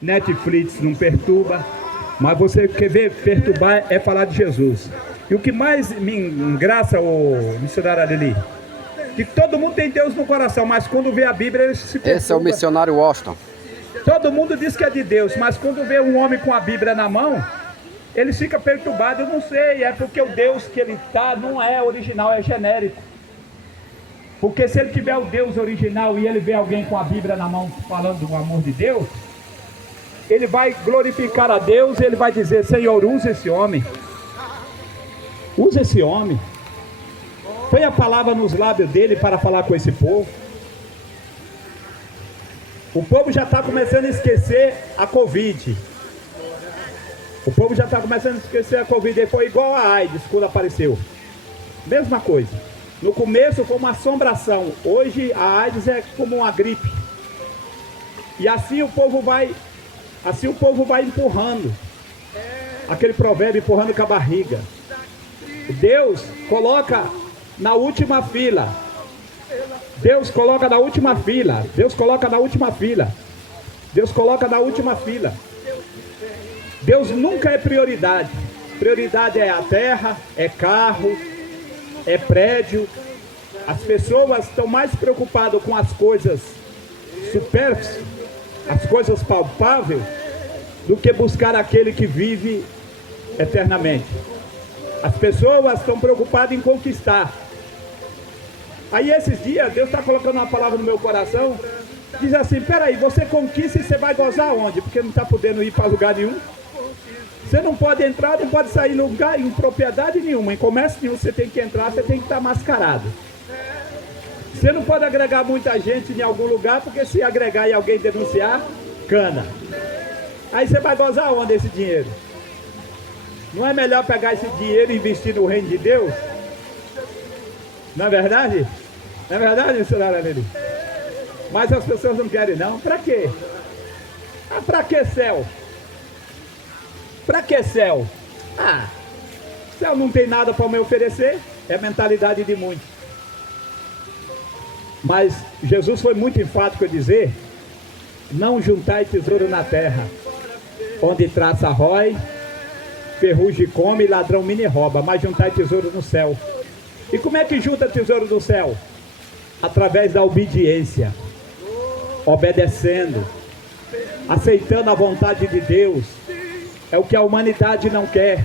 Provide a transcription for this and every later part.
Netflix não perturba, mas você quer ver perturbar é falar de Jesus. E o que mais me engraça, o missionário Alili, que todo mundo tem Deus no coração, mas quando vê a Bíblia ele se perturba. Esse é o missionário Washington. Todo mundo diz que é de Deus, mas quando vê um homem com a Bíblia na mão, ele fica perturbado. Eu não sei, é porque o Deus que ele está não é original, é genérico. Porque se ele tiver o Deus original e ele vê alguém com a Bíblia na mão falando do amor de Deus, ele vai glorificar a Deus e ele vai dizer: Senhor, usa esse homem. Usa esse homem. Põe a palavra nos lábios dele para falar com esse povo. O povo já está começando a esquecer a Covid. O povo já está começando a esquecer a Covid. Foi igual a AIDS quando apareceu. Mesma coisa. No começo foi uma assombração. Hoje a AIDS é como uma gripe. E assim o povo vai empurrando. Aquele provérbio, empurrando com a barriga. Deus coloca na última fila. Deus coloca na última fila. Deus coloca na última fila. Deus coloca na última fila. Deus nunca é prioridade. Prioridade é a terra, é carro, é prédio. As pessoas estão mais preocupadas com as coisas supérfluas, as coisas palpáveis, do que buscar aquele que vive eternamente. As pessoas estão preocupadas em conquistar. Aí esses dias, Deus está colocando uma palavra no meu coração, diz assim: peraí, você conquista e você vai gozar onde? Porque não está podendo ir para lugar nenhum. Você não pode entrar, não pode sair em lugar, em propriedade nenhuma, em comércio nenhum. Você tem que entrar, você tem que estar mascarado. Você não pode agregar muita gente em algum lugar, porque se agregar e alguém denunciar, cana. Aí você vai gozar onde esse dinheiro? Não é melhor pegar esse dinheiro e investir no reino de Deus? Não é verdade? Não é verdade, missionário Aneli? Mas as pessoas não querem não. Para quê? Ah, para que céu? Para que céu? Ah, céu não tem nada para me oferecer. É a mentalidade de muitos. Mas Jesus foi muito enfático a dizer: não juntai tesouro na terra, onde traça rói, ferrugem come, ladrão mina e rouba, mas juntai tesouro no céu. E como é que junta tesouro no céu? Através da obediência, obedecendo, aceitando a vontade de Deus. É o que a humanidade não quer.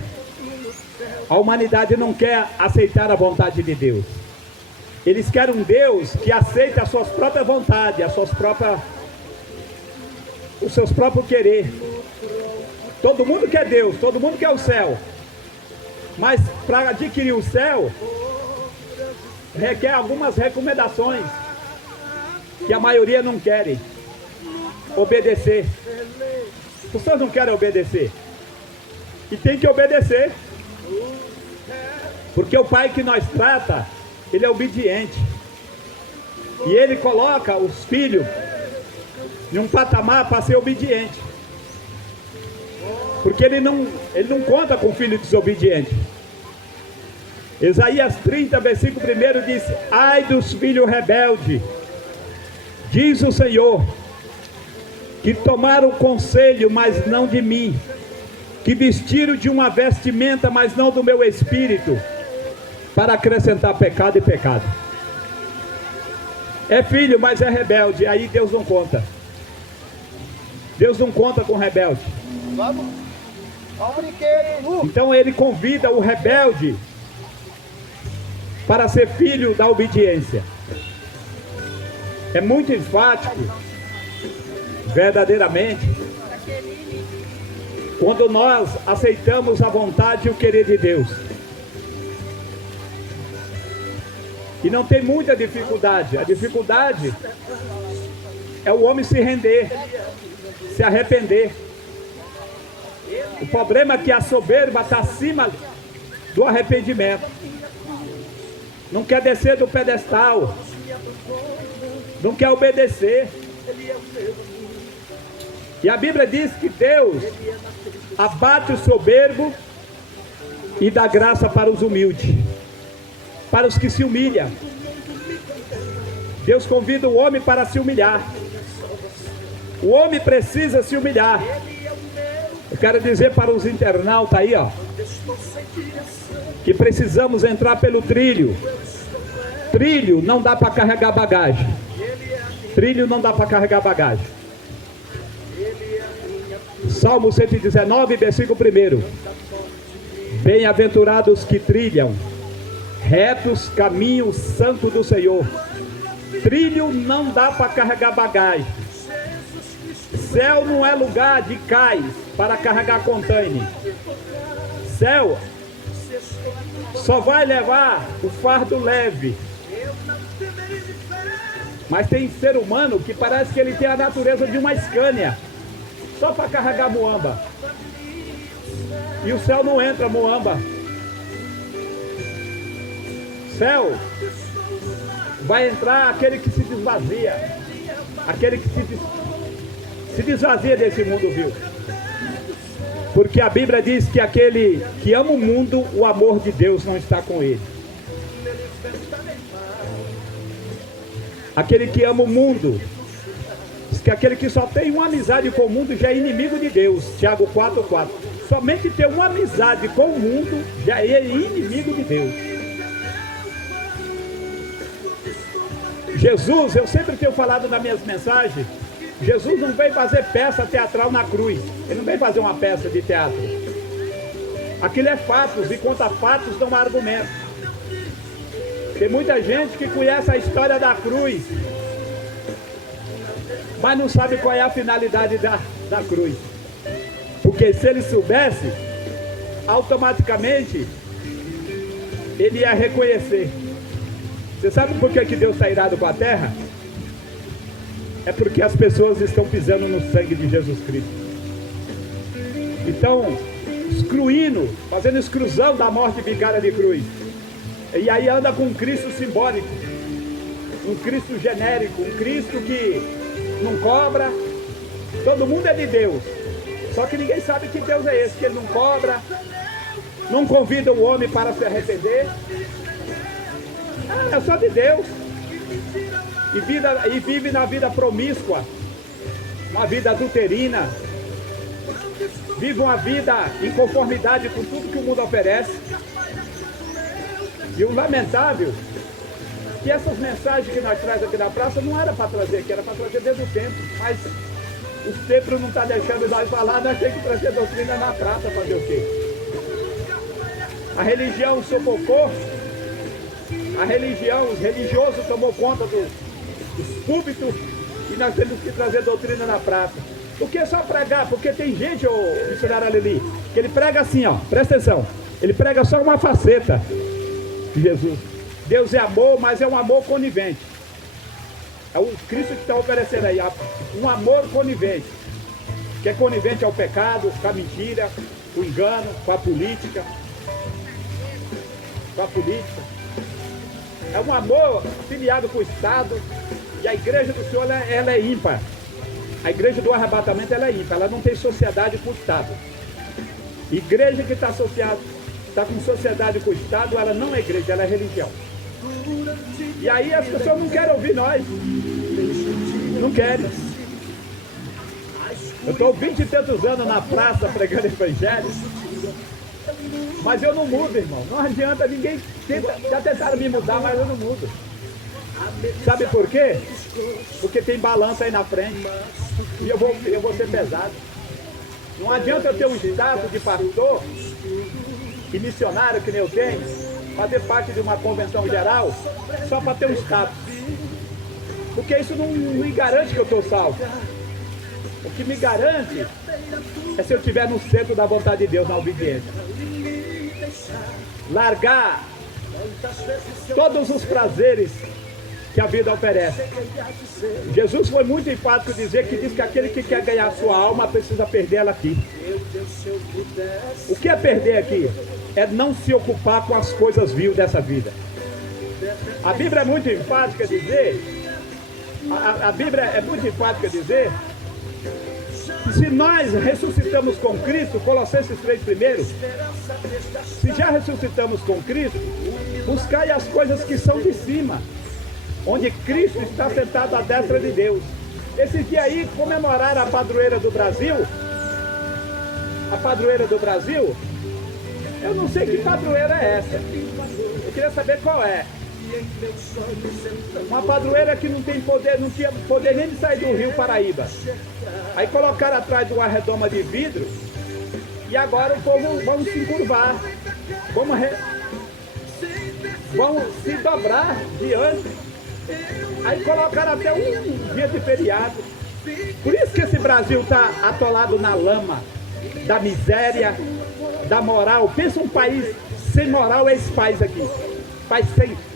A humanidade não quer aceitar a vontade de Deus. Eles querem um Deus que aceita as suas próprias vontades, os seus próprios querer. Todo mundo quer Deus, todo mundo quer o céu. Mas para adquirir o céu, requer algumas recomendações que a maioria não querem obedecer. As pessoas não querem obedecer. E tem que obedecer. Porque o pai que nós trata, ele é obediente. E ele coloca os filhos em um patamar para ser obediente. Porque ele não conta com filho desobediente. Isaías 30, versículo 1 diz: ai dos filhos rebeldes, diz o Senhor, que tomaram conselho, mas não de mim, que vestiram de uma vestimenta, mas não do meu espírito, para acrescentar pecado e pecado. É filho, mas é rebelde. Aí Deus não conta. Deus não conta com rebelde. Então ele convida o rebelde para ser filho da obediência. É muito enfático, verdadeiramente, quando nós aceitamos a vontade e o querer de Deus. E não tem muita dificuldade. A dificuldade é o homem se render, se arrepender. O problema é que a soberba está acima do arrependimento. Não quer descer do pedestal. Não quer obedecer. E a Bíblia diz que Deus abate o soberbo e dá graça para os humildes, para os que se humilham. Deus convida o homem para se humilhar. O homem precisa se humilhar. Eu quero dizer para os internautas aí, ó, que precisamos entrar pelo trilho. Trilho não dá para carregar bagagem. Trilho não dá para carregar bagagem. Salmo 119, versículo 1. Bem-aventurados que trilham retos caminhos santo do Senhor. Trilho não dá para carregar bagagem. Céu não é lugar de cais para carregar container. Céu só vai levar o fardo leve. Mas tem ser humano que parece que ele tem a natureza de uma Scania, só para carregar muamba. E o céu não entra muamba. Céu vai entrar aquele que se desvazia, aquele que se desvazia desse mundo vil. Porque a Bíblia diz que aquele que ama o mundo, o amor de Deus não está com ele. Aquele que ama o mundo, diz que aquele que só tem uma amizade com o mundo já é inimigo de Deus. Tiago 4:4. Somente ter uma amizade com o mundo já é inimigo de Deus. Jesus, eu sempre tenho falado nas minhas mensagens, Jesus não veio fazer peça teatral na cruz. Ele não veio fazer uma peça de teatro. Aquilo é fatos, e contra fatos não há argumento. Tem muita gente que conhece a história da cruz, mas não sabe qual é a finalidade da cruz. Porque se ele soubesse, automaticamente ele ia reconhecer. Você sabe por que Deus está irado com a terra? É porque as pessoas estão pisando no sangue de Jesus Cristo. Então, excluindo, fazendo exclusão da morte vicária de cruz. E aí anda com um Cristo simbólico, um Cristo genérico, um Cristo que não cobra. Todo mundo é de Deus, só que ninguém sabe que Deus é esse, que ele não cobra, não convida o homem para se arrepender. É só de Deus. E vive na vida promíscua, uma vida adulterina, vive uma vida em conformidade com tudo que o mundo oferece. E o lamentável é que essas mensagens que nós trazemos aqui na praça não era para trazer aqui, era para trazer desde o tempo. Mas o templo não está deixando nós falar, nós temos que trazer doutrina na praça, fazer o quê? A religião sufocou, a religião, os religiosos tomou conta dos púlpitos e nós temos que trazer doutrina na praça. Por que só pregar? Porque tem gente, ô missionário Aleli, que ele prega assim, ó, presta atenção, ele prega só uma faceta de Jesus. Deus é amor, mas é um amor conivente. É o Cristo que está oferecendo aí, um amor conivente, que é conivente ao pecado, com a mentira, com o engano, com a política. É um amor afiliado com o Estado. E a igreja do Senhor, ela é ímpar. A igreja do arrebatamento, ela é ímpar. Ela não tem sociedade com o Estado. Igreja que está associada, está com sociedade com o Estado, ela não é igreja, ela é religião. E aí as pessoas não querem ouvir nós. Não querem. Eu estou 20 e tantos anos na praça pregando evangelho, mas eu não mudo, irmão. Não adianta, ninguém já tentaram me mudar, mas eu não mudo. Sabe por quê? Porque tem balança aí na frente. E eu vou ser pesado. Não adianta eu ter um status de pastor e missionário que nem eu tenho, fazer parte de uma convenção geral, só para ter um status. Porque isso não me garante que eu estou salvo. O que me garante é se eu estiver no centro da vontade de Deus, na obediência. Largar todos os prazeres que a vida oferece. Jesus foi muito enfático dizer que diz que aquele que quer ganhar a sua alma precisa perder ela aqui. O que é perder aqui? É não se ocupar com as coisas vil dessa vida. A Bíblia é muito enfática dizer, a Bíblia é muito enfática dizer que se nós ressuscitamos com Cristo, Colossenses 3 primeiro, se já ressuscitamos com Cristo, buscai as coisas que são de cima, onde Cristo está sentado à destra de Deus. Esses dias aí comemoraram a padroeira do Brasil. A padroeira do Brasil. Eu não sei que padroeira é essa. Eu queria saber qual é. Uma padroeira que não tem poder, não tinha poder nem de sair do Rio Paraíba. Aí colocaram atrás de uma redoma de vidro. E agora o povo vamos se encurvar. Vamos se dobrar diante. Aí colocaram até um dia de feriado. Por isso que esse Brasil está atolado na lama da miséria, da moral. Pensa um país sem moral, é esse país aqui. País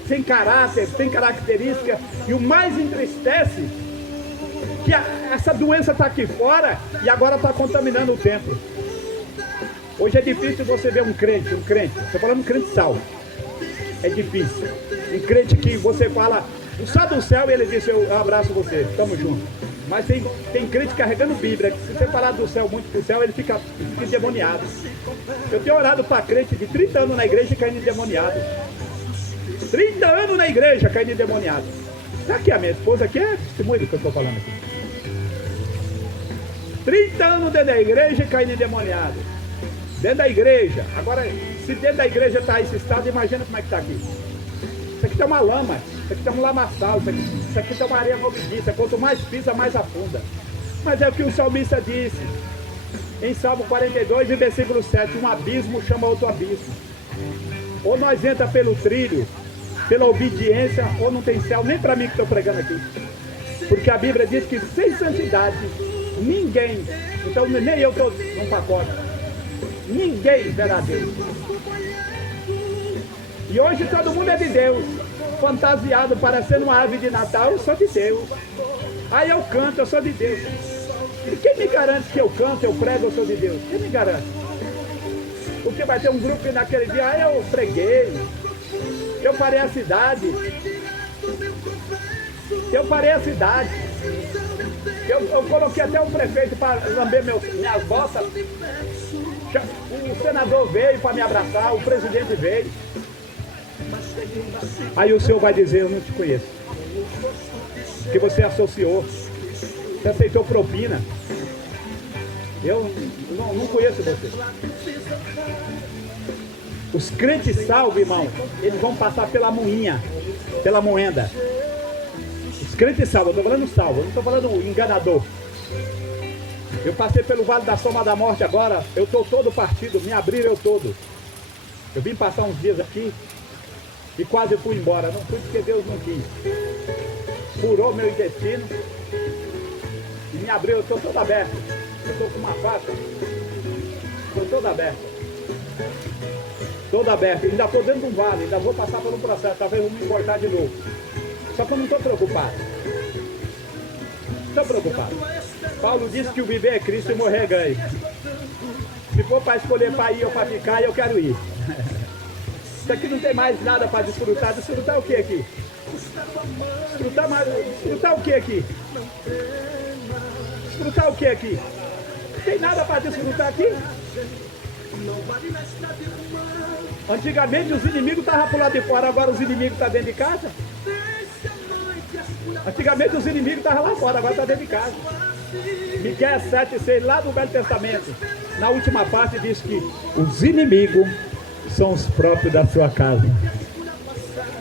sem caráter, sem característica. E o mais entristece que essa doença está aqui fora e agora está contaminando o templo. Hoje é difícil você ver um crente, estou falando um crente salvo. É difícil. Um crente que você fala, o sal do céu, e ele disse, eu abraço você, estamos juntos. Mas tem crente carregando Bíblia, que se você falar do céu muito pro céu, ele fica endemoniado. Eu tenho orado para crente de 30 anos na igreja e caindo endemoniado. 30 anos na igreja caindo endemoniado. Será que a minha esposa aqui é testemunho do que eu estou falando aqui? 30 anos dentro da igreja e caindo endemoniado. Dentro da igreja. Agora, se dentro da igreja está esse estado, imagina como é que está aqui. Isso aqui está uma lama, isso aqui está um lamaçal, isso aqui está uma areia movediça. Quanto mais pisa, mais afunda. Mas é o que o salmista disse. Em Salmo 42, versículo 7, um abismo chama outro abismo. Ou nós entramos pelo trilho, pela obediência, ou não tem céu, nem para mim que estou pregando aqui. Porque a Bíblia diz que sem santidade, ninguém, então nem eu estou num pacote, ninguém verá Deus. E hoje todo mundo é de Deus, fantasiado, parecendo uma ave de Natal, eu sou de Deus. Aí eu canto, eu sou de Deus. E quem me garante que eu canto, eu prego, eu sou de Deus? Quem me garante? Porque vai ter um grupo que naquele dia, eu preguei, eu parei a cidade, eu coloquei até um prefeito para lamber minhas botas, o senador veio para me abraçar, o presidente veio. Aí o senhor vai dizer, eu não te conheço, porque você associou, você aceitou propina. Eu não conheço você. Os crentes salvos, irmão, eles vão passar pela moinha, pela moenda. Os crentes salvos, eu estou falando salvo, eu não estou falando enganador. Eu passei pelo vale da sombra da morte agora, eu estou todo partido, me abriram eu todo. Eu vim passar uns dias aqui e quase fui embora, não fui porque Deus não quis. Furou meu intestino e me abriu, eu estou todo aberto. Eu estou com uma faixa, estou todo aberto. Todo aberto, ainda estou dentro de um vale, ainda vou passar por um processo, talvez eu vou me cortar de novo. Só que eu não estou preocupado. Estou preocupado. Paulo disse que o viver é Cristo e morrer é ganho. Se for para escolher para ir ou para ficar, eu quero ir. Isso aqui não tem mais nada para desfrutar. Desfrutar o que aqui? Desfrutar o que aqui? Desfrutar o que aqui? Não tem nada para desfrutar aqui? Antigamente os inimigos estavam por lá de fora, agora os inimigos estão dentro de casa. Antigamente os inimigos estavam lá fora, agora estão dentro de casa. Miqueias 7,6, lá do Velho Testamento, na última parte diz que os inimigos são os próprios da sua casa.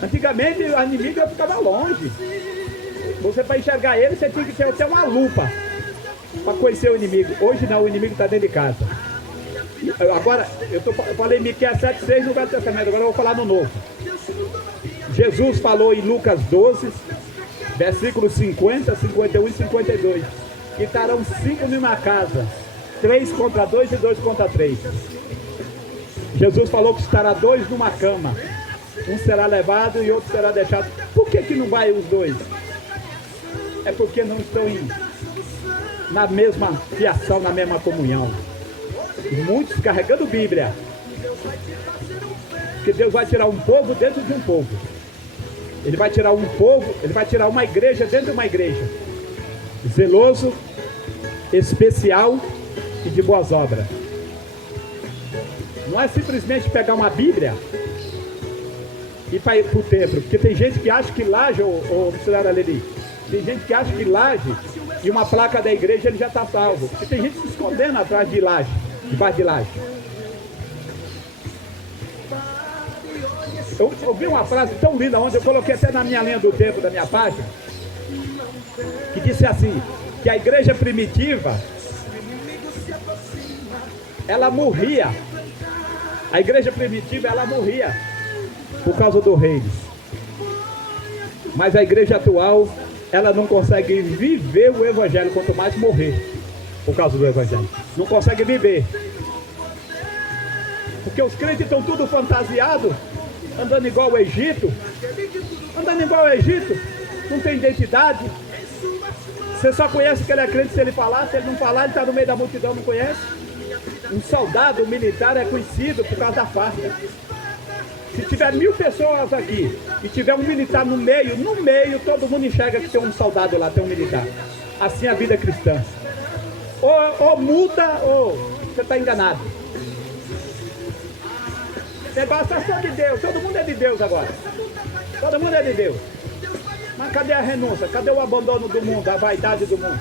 Antigamente o inimigo ficava longe. Você, para enxergar ele, você tinha que ter até uma lupa para conhecer o inimigo. Hoje não, o inimigo está dentro de casa. Agora, eu falei Miqueias 7,6 no Velho Testamento, agora eu vou falar no Novo. Jesus falou em Lucas 12, versículos 50, 51 e 52, que estarão 5 numa casa, 3 contra 2 e 2 contra 3. Jesus falou que estará 2 numa cama, um será levado e outro será deixado. Por que não vai os dois? É porque não estão na mesma fiação, na mesma comunhão. E muitos carregando Bíblia, porque Deus vai tirar um povo dentro de um povo. Ele vai tirar um povo, ele vai tirar uma igreja dentro de uma igreja, zeloso, especial e de boas obras. Não é simplesmente pegar uma Bíblia e para ir para o templo, porque tem gente que acha que laje, ou missionário Aleli, tem gente que acha que laje e uma placa da igreja, ele já está salvo. Porque tem gente se escondendo atrás de laje, debaixo de laje. Eu ouvi uma frase tão linda ontem, eu coloquei até na minha linha do tempo, da minha página, que disse assim, que a igreja primitiva, ela morria. A igreja primitiva, ela morria por causa do reino. Mas a igreja atual, ela não consegue viver o evangelho, quanto mais morrer por causa do evangelho. Não consegue viver. Porque os crentes estão tudo fantasiados, andando igual ao Egito. Andando igual ao Egito, não tem identidade. Você só conhece que ele é crente se ele falar. Se ele não falar, ele está no meio da multidão, não conhece. Um soldado, um militar é conhecido por causa da farda. Se tiver 1000 pessoas aqui e tiver um militar no meio, todo mundo enxerga que tem um soldado lá, tem um militar. Assim é a vida cristã. Ou muda ou você está enganado. Negócio é só de Deus, todo mundo é de Deus agora. Todo mundo é de Deus. Mas cadê a renúncia? Cadê o abandono do mundo, a vaidade do mundo?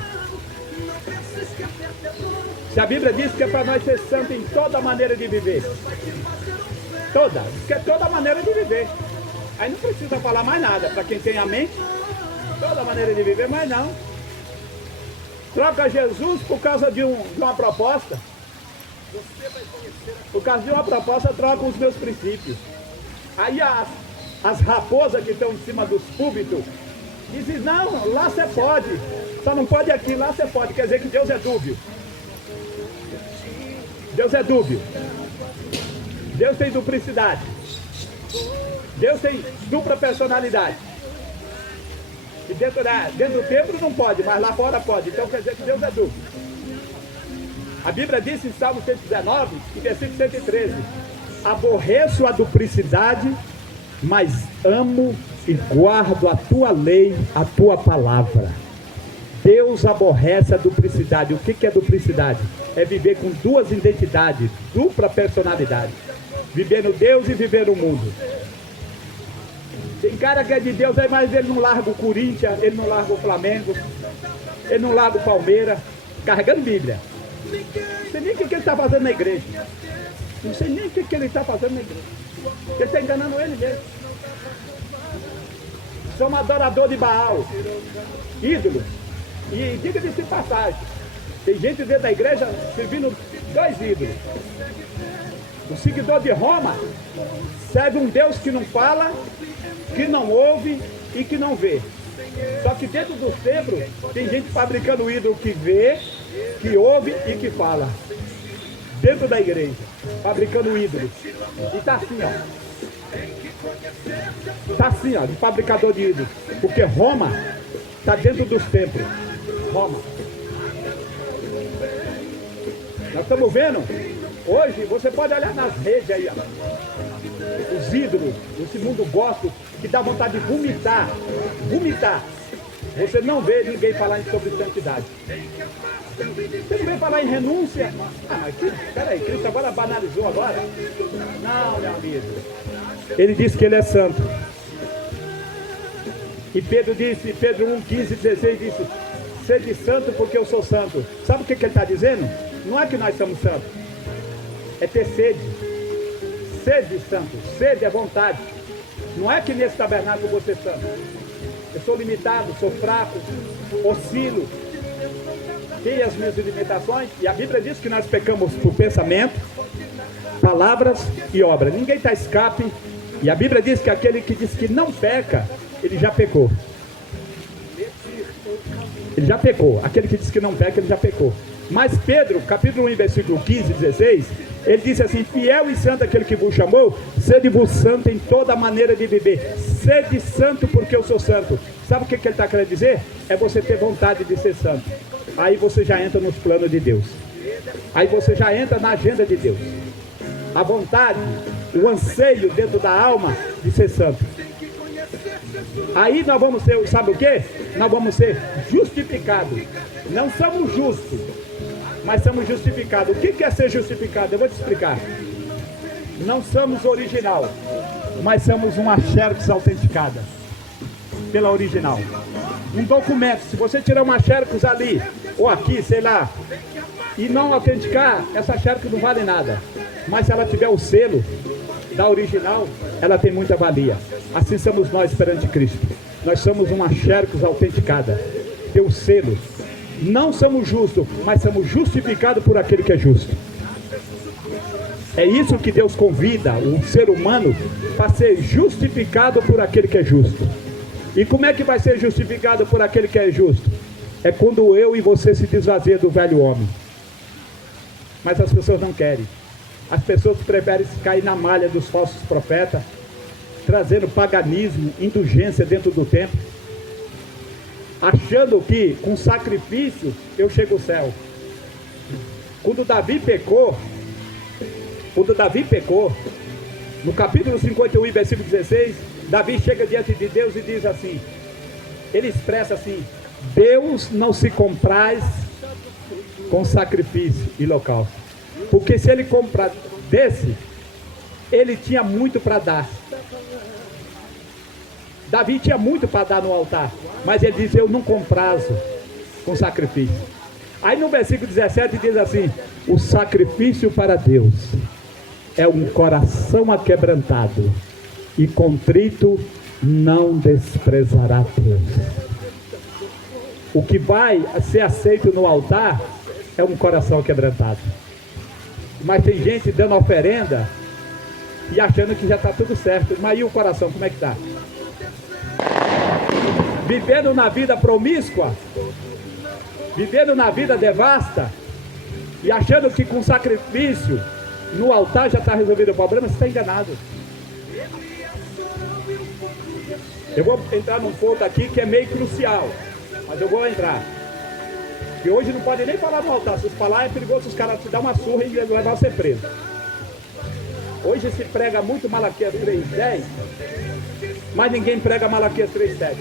Se a Bíblia diz que é para nós ser santos em toda maneira de viver. Toda, diz que é toda maneira de viver. Aí não precisa falar mais nada, para quem tem a mente, toda maneira de viver, mas não. Troca Jesus por causa de uma proposta. Por causa de uma proposta, troca os meus princípios. Aí as raposas que estão em cima dos púlpitos dizem, não, lá você pode, só não pode aqui, lá você pode. Quer dizer que Deus é dúbio. Deus é dúbio. Deus tem duplicidade. Deus tem dupla personalidade. E dentro do templo não pode, mas lá fora pode. Então quer dizer que Deus é dúbio. A Bíblia diz em Salmo 119, em versículo 113, aborreço a duplicidade, mas amo e guardo a tua lei, a tua palavra. Deus aborrece a duplicidade. O que é duplicidade? É viver com duas identidades, dupla personalidade. Viver no Deus e viver no mundo. Tem cara que é de Deus, aí, mas ele não larga o Corinthians, ele não larga o Flamengo, ele não larga o Palmeiras, carregando Bíblia. Não sei nem o que ele está fazendo na igreja. Não sei nem o que ele está fazendo na igreja. Ele está enganando ele mesmo. Somos adorador de Baal, ídolo. E diga-se de passagem, tem gente dentro da igreja servindo 2 ídolos. O seguidor de Roma serve um Deus que não fala, que não ouve e que não vê. Só que dentro dos templos tem gente fabricando o ídolo que vê, que ouve e que fala. Dentro da igreja, fabricando o ídolo. E tá assim, ó. Tá assim, ó, de fabricador de ídolos. Porque Roma tá dentro dos templos. Roma. Nós estamos vendo, hoje, você pode olhar nas redes aí, ó, os ídolos, esse mundo gospel, que dá vontade de vomitar. Vomitar. Você não vê ninguém falar sobre santidade. Você não vem falar em renúncia? Ah, mas peraí, Cristo agora banalizou agora? Não, meu amigo. Ele disse que ele é santo. E Pedro disse, Pedro 1, 15, 16 disse, sede santo porque eu sou santo. Sabe o que ele está dizendo? Não é que nós somos santos. É ter sede. Sede santo. Sede é vontade. Não é que nesse tabernáculo eu vou ser santo. Eu sou limitado, sou fraco, oscilo. Tenho as minhas limitações. E a Bíblia diz que nós pecamos por pensamento, palavras e obra. Ninguém está escape. E a Bíblia diz que aquele que diz que não peca, ele já pecou. Ele já pecou. Aquele que diz que não peca, ele já pecou. Mas Pedro, capítulo 1, versículo 15 e 16, ele disse assim, fiel e santo aquele que vos chamou, sede-vos santo em toda maneira de viver. Sede santo porque eu sou santo. Sabe o que ele está querendo dizer? É você ter vontade de ser santo. Aí você já entra nos planos de Deus. Aí você já entra na agenda de Deus. A vontade, o anseio dentro da alma de ser santo. Aí nós vamos ser, sabe o que? Nós vamos ser justificados. Não somos justos, mas somos justificados. O que é ser justificado? Eu vou te explicar. Não somos original, mas somos uma xerox autenticada pela original. um documento. Se você tirar uma xerox ali, ou aqui, sei lá, e não autenticar, essa xerox não vale nada. Mas se ela tiver o selo da original, ela tem muita valia. Assim somos nós perante Cristo. Nós somos uma xerox autenticada. Tem o selo. Não somos justos, mas somos justificados por aquele que é justo. É isso que Deus convida o ser humano para ser justificado por aquele que é justo. E como é que vai ser justificado por aquele que é justo? É quando eu e você se desvazia do velho homem. Mas as pessoas não querem. As pessoas preferem cair na malha dos falsos profetas, trazendo paganismo, indulgência dentro do templo, achando que com sacrifício eu chego ao céu. Quando Davi pecou, no capítulo 51, versículo 16, Davi chega diante de Deus e diz assim, ele expressa assim: Deus não se compraz com sacrifício e holocausto, porque se ele comprar desse, ele tinha muito para dar. Davi tinha muito para dar no altar, mas ele diz: eu não comprazo com sacrifício. Aí no versículo 17 diz assim: o sacrifício para Deus é um coração aquebrantado, e contrito não desprezará Deus. O que vai ser aceito no altar é um coração quebrantado. Mas tem gente dando oferenda e achando que já está tudo certo. Mas e o coração, como é que está? Vivendo na vida promíscua, vivendo na vida devasta, e achando que com sacrifício no altar já está resolvido o problema, você está enganado. Eu vou entrar num ponto aqui que é meio crucial, mas eu vou entrar. Que hoje não pode nem falar no altar. Se falar é perigoso, os caras te dão uma surra e levar você preso. Hoje se prega muito Malaquias 3:10, mas ninguém prega Malaquias 3:7.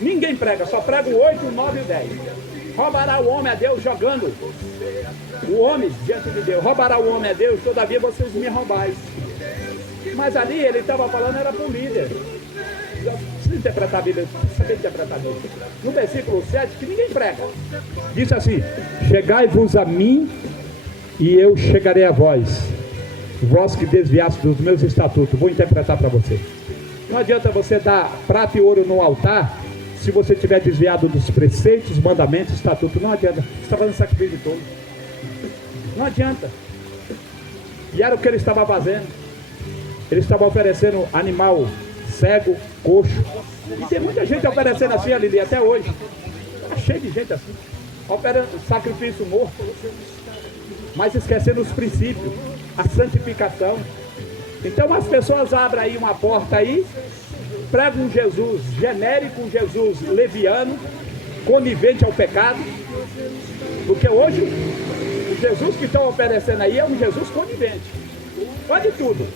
Ninguém prega, só prega o 8, o 9 e o 10. Roubará o homem a Deus jogando o homem diante de Deus. Roubará o homem a Deus, todavia vocês me roubais. Mas ali ele estava falando, era para o líder. Precisa interpretar a Bíblia, saber interpretar a Bíblia. No versículo 7, que ninguém prega, diz assim: chegai-vos a mim, e eu chegarei a vós, vós que desviaste dos meus estatutos. Vou interpretar para você. Não adianta você dar prata e ouro no altar, se você tiver desviado dos preceitos, mandamentos, estatutos. Não adianta, você está fazendo sacrifício todo. Não adianta. E era o que ele estava fazendo. Ele estava oferecendo animal cego, coxo. E tem muita gente oferecendo assim, Lili, até hoje. Está cheio de gente assim. Oferecendo sacrifício morto. Mas esquecendo os princípios, a santificação. Então as pessoas abrem aí uma porta aí, pregam um Jesus genérico, um Jesus leviano, conivente ao pecado. Porque hoje, o Jesus que estão oferecendo aí é um Jesus conivente. Pode tudo.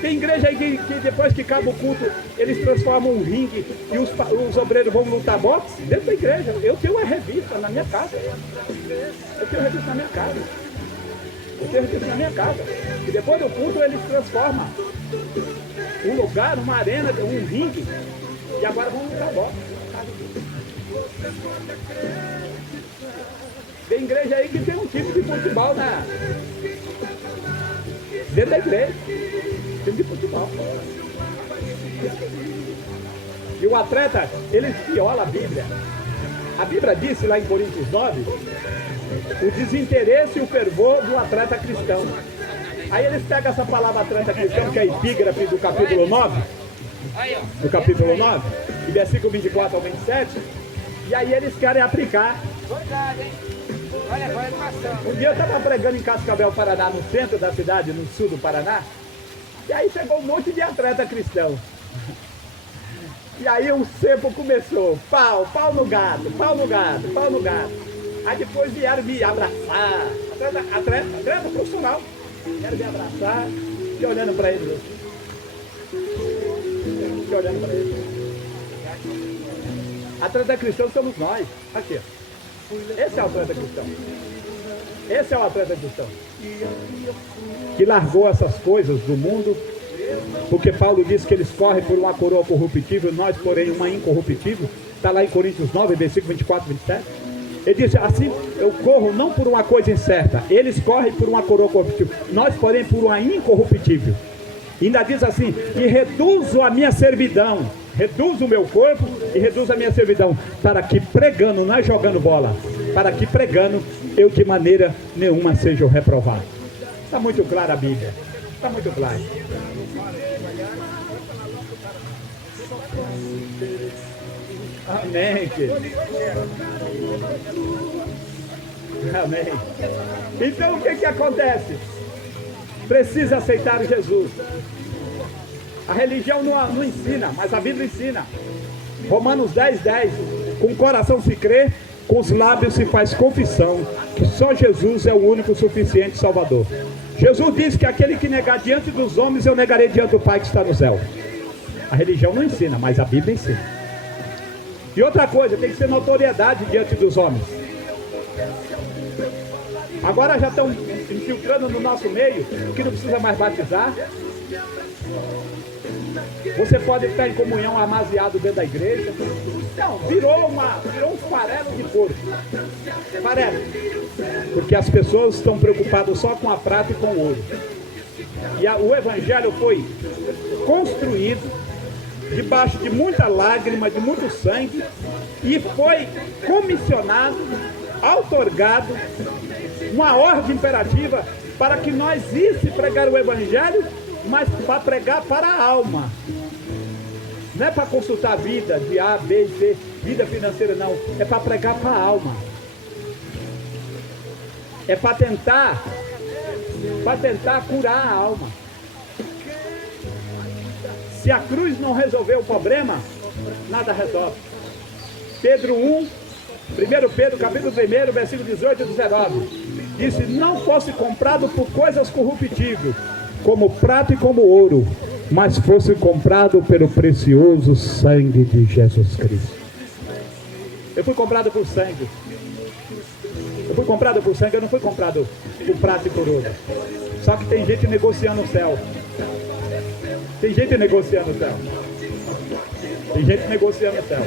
Tem igreja aí que depois que acaba o culto, eles transformam um ringue e os obreiros vão lutar boxe dentro da igreja. Eu tenho uma revista na minha casa. E depois do culto eles transformam um lugar, uma arena, um ringue, e agora vão lutar boxe. Tem igreja aí que tem um time de futebol dentro da igreja. Time de futebol. E o atleta, ele viola a Bíblia. A Bíblia disse lá em Coríntios 9, o desinteresse e o fervor do atleta cristão. Aí eles pegam essa palavra atleta cristão, que é a epígrafe do capítulo 9, e versículo 24 ao 27, e aí eles querem aplicar. Um dia eu estava pregando em Cascavel, Paraná, no centro da cidade, no sul do Paraná, e aí chegou um monte de atleta cristão. E aí o cepo começou, pau no gado. Aí depois vieram me abraçar, atleta profissional, vieram me abraçar, e olhando para eles. Atleta cristão somos nós, aqui. Esse é o atleta cristão. Esse é o atleta cristão. Que largou essas coisas do mundo, porque Paulo disse que eles correm por uma coroa corruptível, nós, porém, uma incorruptível. Está lá em Coríntios 9, versículo 24, 27. Ele diz assim: eu corro não por uma coisa incerta, eles correm por uma coroa corruptível, nós, porém, por uma incorruptível. E ainda diz assim: e reduzo a minha servidão, reduzo o meu corpo e reduzo a minha servidão, para que pregando, não é jogando bola, para que pregando eu de maneira nenhuma seja reprovado. Está muito clara a Bíblia, está muito claro. Amém, querido. Amém. Então o que acontece? Precisa aceitar Jesus. A religião não ensina, mas a Bíblia ensina. Romanos 10, 10. Com o coração se crê, com os lábios se faz confissão, que só Jesus é o único suficiente Salvador. Jesus disse que aquele que negar diante dos homens, eu negarei diante do Pai que está no céu. A religião não ensina, mas a Bíblia ensina. E outra coisa, tem que ser notoriedade diante dos homens. Agora já estão infiltrando no nosso meio, que não precisa mais batizar. Você pode estar em comunhão amaziado dentro da igreja. Não, virou um farelo de porco. Farelo. Porque as pessoas estão preocupadas só com a prata e com o ouro. E o evangelho foi construído debaixo de muita lágrima, de muito sangue, e foi comissionado, outorgado, uma ordem imperativa para que nós íssemos pregar o evangelho, mas para pregar para a alma. Não é para consultar a vida de A, B e C, vida financeira não, é para pregar para a alma. É para tentar curar a alma. Se a cruz não resolver o problema, nada resolve. Pedro 1, 1 Pedro, capítulo 1, versículo 18 e 19. Disse: não fosse comprado por coisas corruptíveis, como prata e como ouro, mas fosse comprado pelo precioso sangue de Jesus Cristo. Eu fui comprado por sangue. Eu fui comprado por sangue, eu não fui comprado por prata e por ouro. Só que tem gente negociando o céu. Tem gente negociando o céu. Tem gente negociando o céu.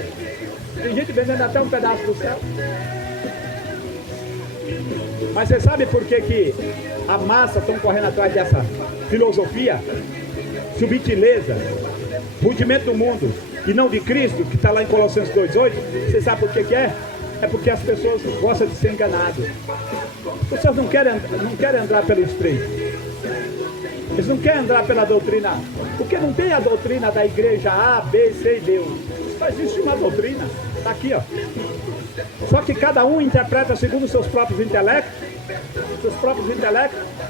Tem gente vendendo até um pedaço do céu. Mas você sabe por que a massa estão correndo atrás dessa filosofia? Subtileza, rudimento do mundo e não de Cristo, que está lá em Colossenses 2,8. Você sabe por que é? É porque as pessoas gostam de ser enganadas. As pessoas não querem andar pelo estreito. Eles não querem andar pela doutrina, porque não tem a doutrina da igreja A, B, C e D. Só existe uma doutrina, está aqui, ó. Só que cada um interpreta segundo os seus próprios intelectos,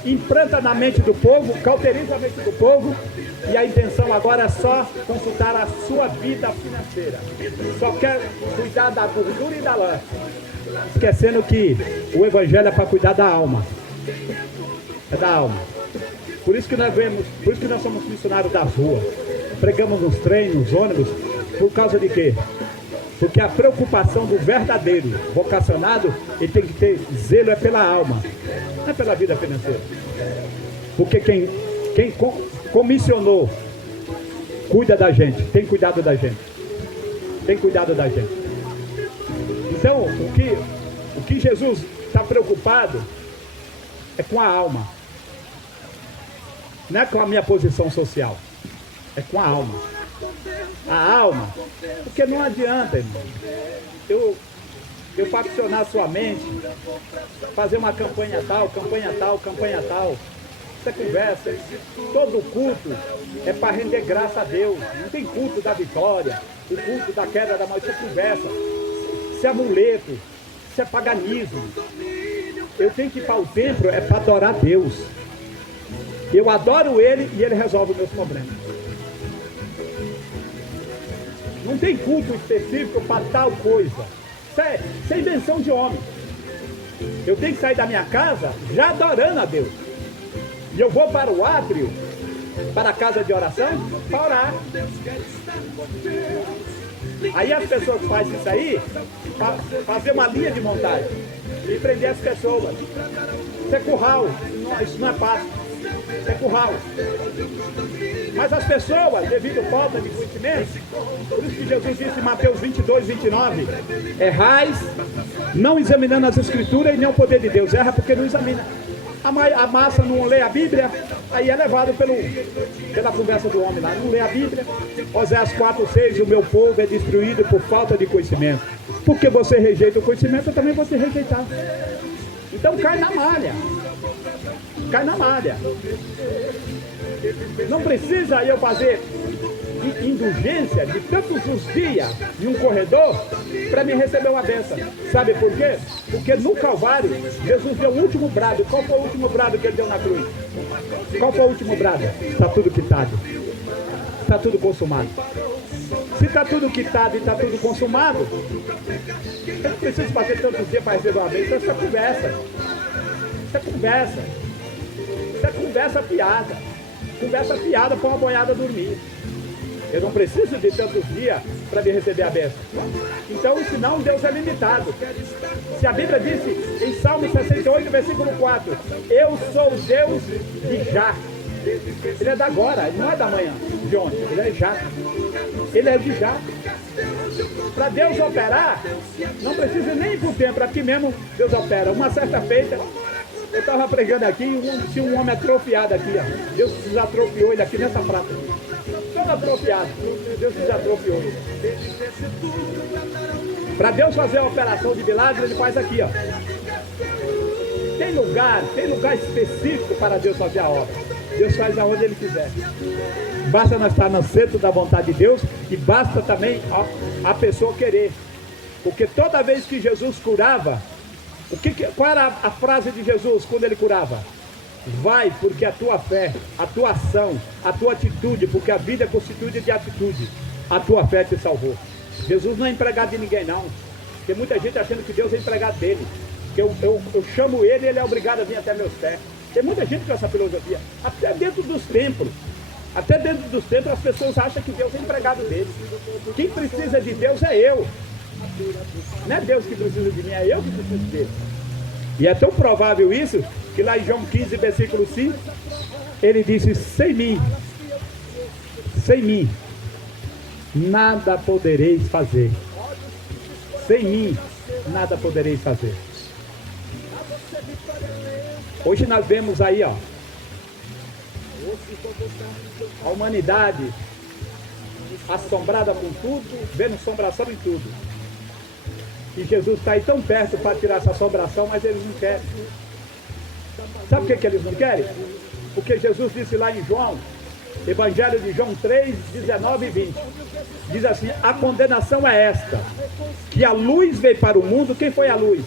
implanta na mente do povo, cauteriza a mente do povo, e a intenção agora é só consultar a sua vida financeira. Só quer cuidar da gordura e da lã, esquecendo que o evangelho é para cuidar da alma. É da alma. Por isso que nós somos missionários das ruas. Pregamos nos trens, nos ônibus. Por causa de quê? Porque a preocupação do verdadeiro vocacionado, ele tem que ter zelo pela alma, não é pela vida financeira. Porque quem comissionou cuida da gente, tem cuidado da gente. Tem cuidado da gente. Então, o que Jesus está preocupado é com a alma. Não é com a minha posição social, é com a alma. A alma, porque não adianta, irmão, eu faccionar sua mente, fazer uma campanha tal, você conversa, todo culto é para render graça a Deus, não tem culto da vitória, o culto da queda da morte, você conversa, isso é amuleto, isso é paganismo. Eu tenho que ir para o templo, é para adorar Deus. Eu adoro Ele e Ele resolve os meus problemas. Não tem culto específico para tal coisa. Isso é invenção de homem. Eu tenho que sair da minha casa já adorando a Deus. E eu vou para o átrio, para a casa de oração, para orar. Aí as pessoas fazem isso aí, para fazer uma linha de montagem e prender as pessoas. Isso é curral, isso não é fácil. É curral. Mas as pessoas, devido à falta de conhecimento, por isso que Jesus disse em Mateus 22, 29, errais, não examinando as Escrituras e nem o poder de Deus. Erra porque não examina. A massa não lê a Bíblia, aí é levado pela conversa do homem lá. Não lê a Bíblia. Oséias 4, 6, o meu povo é destruído por falta de conhecimento. Porque você rejeita o conhecimento, eu também vou te rejeitar. Então cai na malha. Cai na malha. Não precisa eu fazer indulgência de tantos os dias em um corredor para me receber uma bênção. Sabe por quê? Porque no Calvário, Jesus deu o último brado. Qual foi o último brado que ele deu na cruz? Qual foi o último brado? Está tudo quitado. Está tudo consumado. Se está tudo quitado e está tudo consumado, eu não preciso fazer tantos dias para receber uma bênção. Isso é conversa. Isso é conversa. Isso é conversa fiada. Conversa fiada para uma boiada dormir. Eu não preciso de tantos dias para me receber a bênção. Então, senão Deus é limitado. Se a Bíblia disse em Salmo 68, versículo 4, eu sou Deus de já. Ele é da agora, ele não é da manhã, de ontem, ele é já. Ele é de já. Para Deus operar, não precisa nem ir para o templo, aqui mesmo Deus opera. Uma certa feita, eu estava pregando aqui e tinha um homem atrofiado aqui, ó. Deus desatrofiou ele aqui nessa prata. Todo atrofiado. Deus desatrofiou ele. Para Deus fazer a operação de milagre, ele faz aqui, ó. Tem lugar específico para Deus fazer a obra. Deus faz aonde Ele quiser. Basta nós estar no centro da vontade de Deus e basta também a pessoa querer. Porque toda vez que Jesus curava, qual era a frase de Jesus quando Ele curava? Vai, porque a tua fé, a tua ação, a tua atitude, porque a vida é constituída de atitude, a tua fé te salvou. Jesus não é empregado de ninguém, não. Tem muita gente achando que Deus é empregado dele. Que eu chamo ele e ele é obrigado a vir até meus pés. Tem muita gente com essa filosofia. Até dentro dos templos. Até dentro dos templos as pessoas acham que Deus é empregado dele. Quem precisa de Deus é eu. Não é Deus que precisa de mim, é eu que preciso dele. E é tão provável isso, que lá em João 15, versículo 5, ele disse, sem mim, nada podereis fazer. Sem mim, nada podereis fazer. Hoje nós vemos aí, ó, a humanidade assombrada com tudo, vendo assombração em tudo. E Jesus está aí tão perto para tirar essa assombração, mas eles não querem. Sabe por que eles não querem? Porque Jesus disse lá em João, Evangelho de João 3, 19 e 20. Diz assim, a condenação é esta, que a luz veio para o mundo. Quem foi a luz?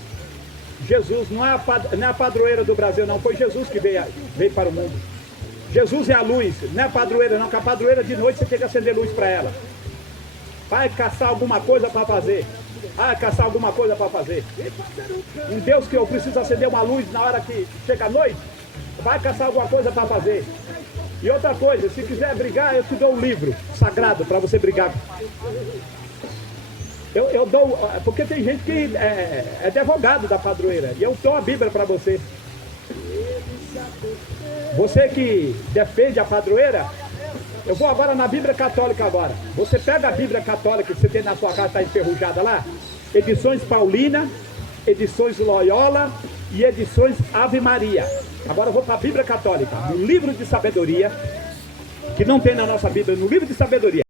Jesus, não é a padroeira do Brasil, não. Foi Jesus que veio para o mundo. Jesus é a luz, não é a padroeira, não. Que a padroeira de noite você tem que acender luz para ela. Vai caçar alguma coisa para fazer. Caçar alguma coisa para fazer. Um Deus que eu preciso acender uma luz na hora que chega a noite, vai caçar alguma coisa para fazer. E outra coisa, se quiser brigar, eu te dou um livro sagrado para você brigar. Eu dou, porque tem gente que é advogado da padroeira, e eu dou a Bíblia para você. Você que defende a padroeira, eu vou agora na Bíblia Católica agora. Você pega a Bíblia Católica que você tem na sua casa, está enferrujada lá, edições Paulina, edições Loyola e edições Ave Maria. Agora eu vou para a Bíblia Católica, no livro de sabedoria, que não tem na nossa Bíblia, no livro de sabedoria.